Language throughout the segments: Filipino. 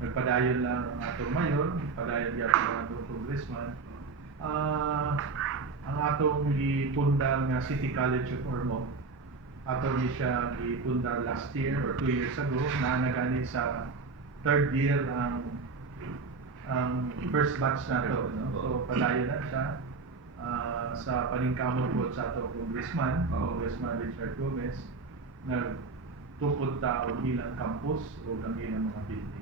nagpadayon lang ang atong mayor, nagpadayon gyapon ang atong congressman. Ah, ang atong gipundar nga City College of Ormoc ato ni siya gipundar last year or two years ago na nagani sa third year ang ang first batch na to no so padayon na siya ah, sa paningkamot po sa ato congressman Oo. congressman Richard Gomez na tukod ta og ilang campus o ang ilang mga building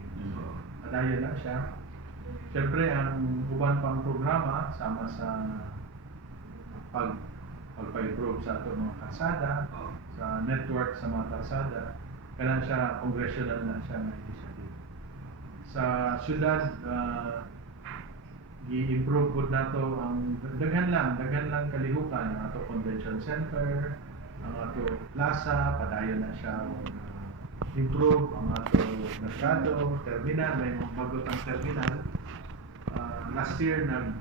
padayon na siya Siyempre, ang uban pang programa sama sa pag pagpa-improve sa ato mga kalsada, sa network sa mga kalsada, kailan siya congressional na siya na initiative. Sa syudad, uh, i-improve po nato ang daghan lang, daghan lang kalihukan ang ato convention center, ang ato plaza, padayon na siya uh, improve ang ato merkado, terminal, may mga bagotang terminal. Ah, last year nag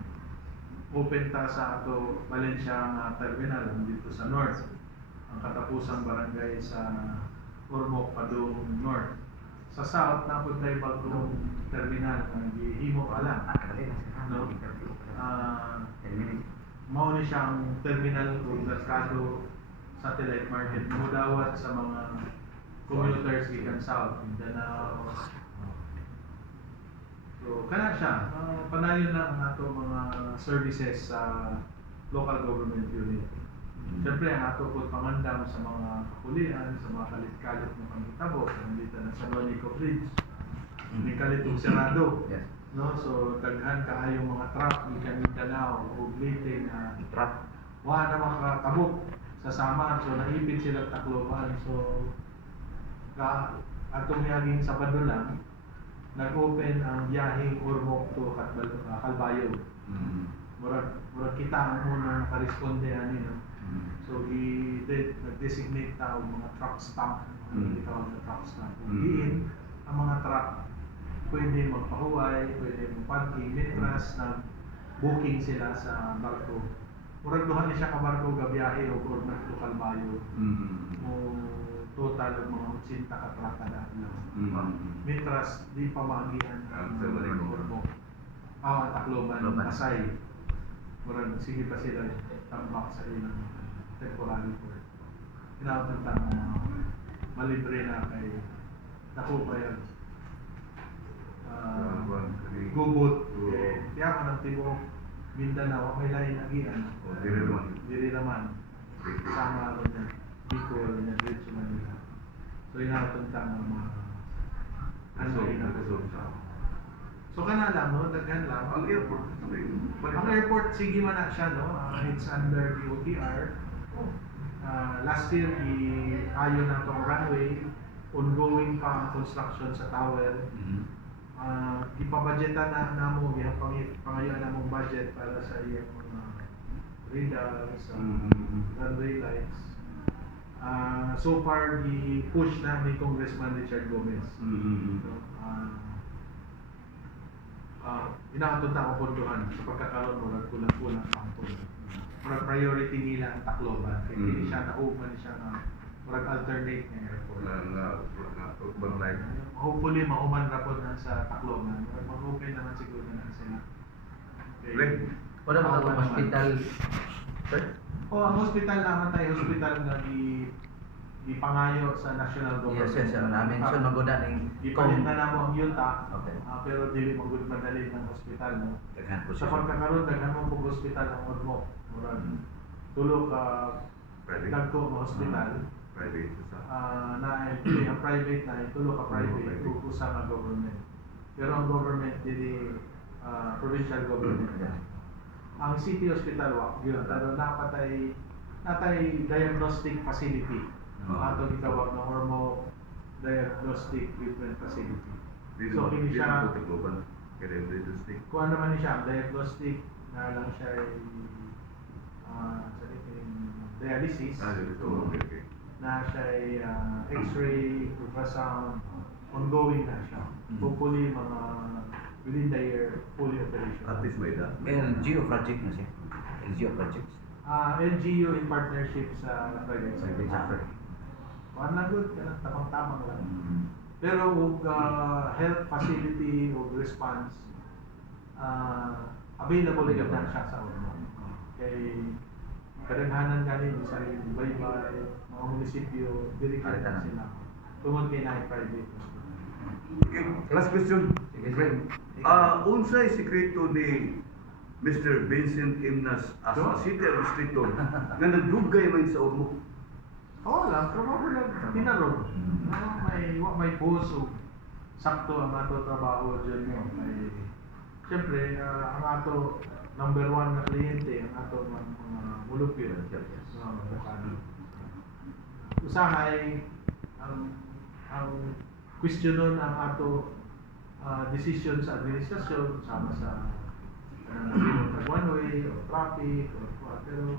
open ta sa ato Valencia nga terminal dito sa north. Ang katapusang barangay sa Ormoc padung north. Sa south na po tayo bagong terminal nga gihimo pa lang. No? Ah, mao ni siyang terminal o merkado satellite market mo dawat sa mga commuters gikan south Mindanao so kana siya uh, panayon na ang ato mga services sa local government unit Siyempre, ang ato po pangandam sa mga kapulian, sa mga kalit-kalit na panghitabo, nandito na sa Lonico Bridge, may kalitong serado. Yes. No? So, daghan kaayo mga truck, ikan Mindanao, o Leyte na Trap. wala na makakabot sa Samar. So, naipit sila Tacloban. So, ka, atong yaging Sabado lang, nag-open ang biyaheng Ormoc to uh, Calbayog. Murag, murag kita ang muna nakaresponde ani no. So, i nag-designate ta og mga truck stop, Mm. mga gitawag na truck stop. Diin, ang mga truck pwede magpahuway, pwede magparking, mitras na booking sila sa barko. Murag duha ni siya ka barko gabiyahe o Ormoc to Calbayog. O total og mga 80 ka truck kada adlaw. Mitras di pa maagian Ah, ang sa Baligo. Ormoc. Ah, Tacloban. Pasay. Murag sige pa sila tambak sa ilang temporary port. Inaabot ta mga malibre na kay dako pa yan. Ah, gubot. Eh, tiyak ko ng tibok Mindanao, may lain agian. Diri naman. Sama ron yan. Bicol, yan, Diretso Manila. So, inaabot ta ng mga ano na So, kana lang, no? Daghan lang. Ang airport. Ang airport, sige man na siya, no? Ah, it's under the OTR. Ah, last year, i-ayo na itong runway. Ongoing pa ang construction sa tower. Ah, ipabudgetan na namo yung pang pangayon na mong budget para sa iyang mga radar, sa Mhm. runway lights. Ah, so far, i-push na ni Congressman Richard Gomez. So, ah, ah, inaatod na ako punduhan sa pagkakaroon mo kulang-kulang ang. Murag priority nila ang Tacloban. Kaya hindi Mm. siya nauman siya na murag alternate nga airport. Hopefully, mauman na po na sa Tacloban. Murag mag-open naman siguro na sila. Right. Wala mga Mauman hospital. Sir? O, ang hospital naman tayo, hospital nga di ipangayo sa national government. Yes, yes, sir. Namin so naguda ning Ipalit na namo ang yuta, Okay. ah, pero dili magud madali ng hospital. No? Daghan po Sa siya. pagkakaroon, daghan mo pong hospital ang Ormoc. Murag, tulo ka dagko nga hospital. Ah, na ay ang private na ay tulo ka private private. ug usa nga government. Pero ang government dili ah, provincial government. Yeah. Ang city hospital wa gyud pero napatay natay diagnostic facility. Oo. Ato gitawag na Ormoc Diagnostic Treatment Facility. So, hindi siya- Kuha naman ni siya, diagnostic na lang siya ay ah, sa yung dialysis. na siya ay ah, x-ray, ultrasound, ongoing na siya. Mm. Hopefully, mga within the year, fully operational. Kaya Geo project na siya. LGO projects. Ah, LGU in partnership sa sector. Private sector. One na good, tapang-tamang lang. Pero ug ah, health facility ug response ah, available gyud na siya sa Ormo. Kay kadaghanan ganin sa baybay, mga munisipyo, diri ka Aritan. sila. Tungod kay na private hospital. Okay, last question. Ah, unsay sekreto ni Mr. Vincent Imnas as Sure. a city administrator nga nagdugay man sa Ormo? Oo lang, trabaho lang, tinarong. No, may, may post o sakto ang ato trabaho dyan mo. May, siyempre, ah, ang ato number one na kliyente, ang ato mga, mga mulupyo. No, Bukano. Usahay, ang, ang questionon ang ato ah, decision sa administrasyon, sama sa uh, one way, or traffic, or what. Pero,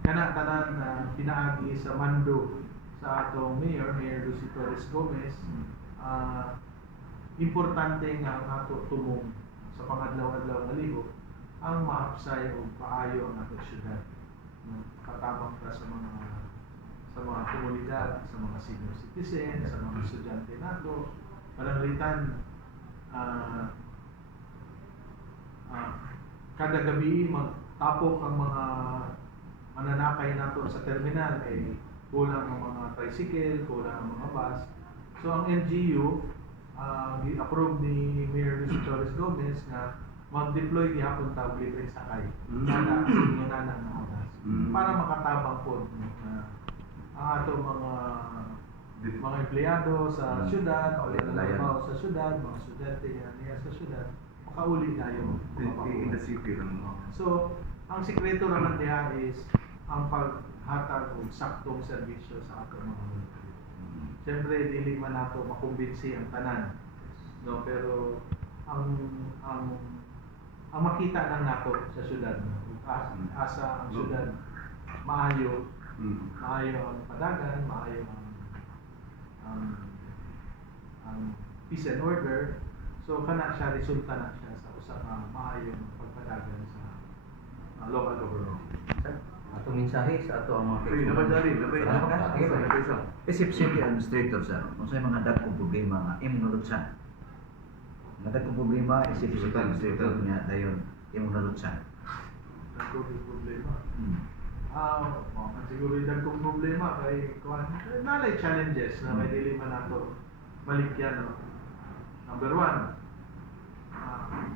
kana tanan na pinaagi sa mando sa atong mayor, Mayor Lucy Torres Gomez, ah, importante nga ang ato tumong sa pangadlaw-adlaw nga liho ang maapsay o maayo ang ato syudad. No? Katabang ka sa mga sa mga komunidad, sa mga senior citizen, sa mga estudyante nato, pananglitan ah ah, kada gabi magtapok ang mga mananakay nato sa terminal eh kulang ang mga tricycle, kulang ang mga bus. So ang LGU ah gi-approve ni Mayor Luis Torres Gomez na mag-deploy gihapon tawag libre sakay. Mm. Nana yung nana nga oras. Mm. Para makatabang po na ang ato mga mga empleyado sa Mm. syudad, o Uli yung na yan. trabaho sa syudad, mga estudyante nga niya sa syudad, makauli na yung In the city lang. So, ang sikreto naman niya is ang paghatag og saktong serbisyo sa ato mga mulupyo. Siyempre, dili man nato makumbinsi ang tanan. No, pero ang ang ang makita lang nato sa syudad no, as- asa ang syudad maayo, Mm. maayo ang padagan, maayo ang ang ang peace and order. So kana siya resulta na siya sa usa ka maayo ang pagpadagan sa uh, local government. Atong mensahe sa ato ang mga Okay, napadali, nabay. Salamat ka. Sige, Nabay, sir. isa. Isip city administrator sir, kung sa'yo mga dagkong problema nga imunulutsan. Mga dagkong problema, isip city administrator niya dayon imunulutsan. Dagko yung problema. Hmm. Ah, uh, siguro yung dagkong problema kay kuan nalay challenges na may dili man nato malikyan no. Number one, ah,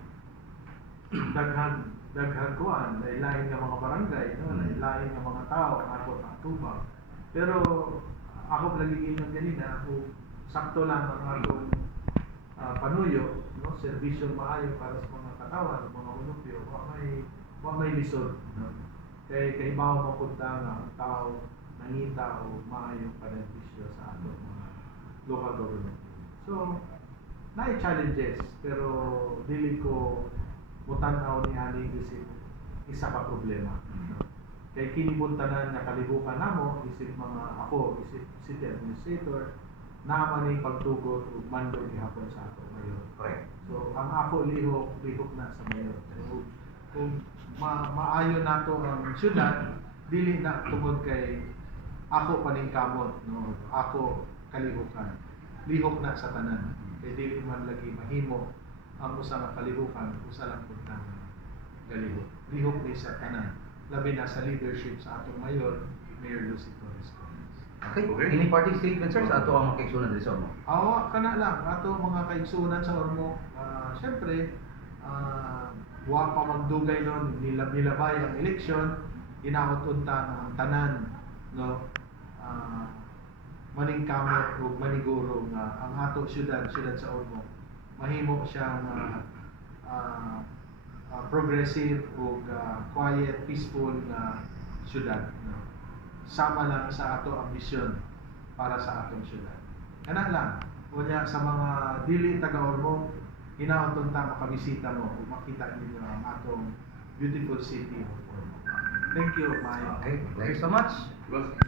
daghan daghan kuan lain nga mga barangay no? Mm. lain nga mga tao ang ako atubang pero ako lagi ingon kanina kung sakto lang ang atong ah, panuyo no? Serbisyo maayo para sa mga katawan mga unupyo wa may wa may lisod no kay kay bawo mapunta nga ang tao nangita o maayo panerbisyo sa ato mga local government so na challenges pero dili ko mutan-aw ni ani isip isa ka problema no? kay kini buntanan nga kalibukan namo isip mga ako isip city administrator na man pagtugot ug mando gihapon sa ato ngayon Correct. So, ang ako lihok, lihok na sa mayor. So, kung ma maayo nato ang syudad, dili na tungod kay ako paningkamot, no? Ako kalihukan. Lihok na sa tanan. Kay dili man lagi mahimo ang usa nga kalihukan, usa lang pud ka galihok. Lihok ni sa tanan. Labi na sa leadership sa atong mayor, Mayor Lucy Torres. Okay. Okay. Ini party statement sir sa ato ang makiksunan diri sa mo. Awa kana lang ato mga kaigsunan sa Ormo. ah Siyempre, ah wa pa magdugay nun nila nilabay ang eleksyon, inaot unta ang tanan no. ah maningkamot ug maniguro nga ang ato syudad syudad sa Ormo mahimo siya nga ah, ah, progressive ug ah, quiet peaceful na syudad no sama lang sa ato ang misyon para sa atong syudad. Kana lang, unya sa mga dili taga Ormo, hinaon ta makabisita mo ug makita ninyo ang atong beautiful city of Ormo. Thank you, Maya. Okay. Thank you so much. Well,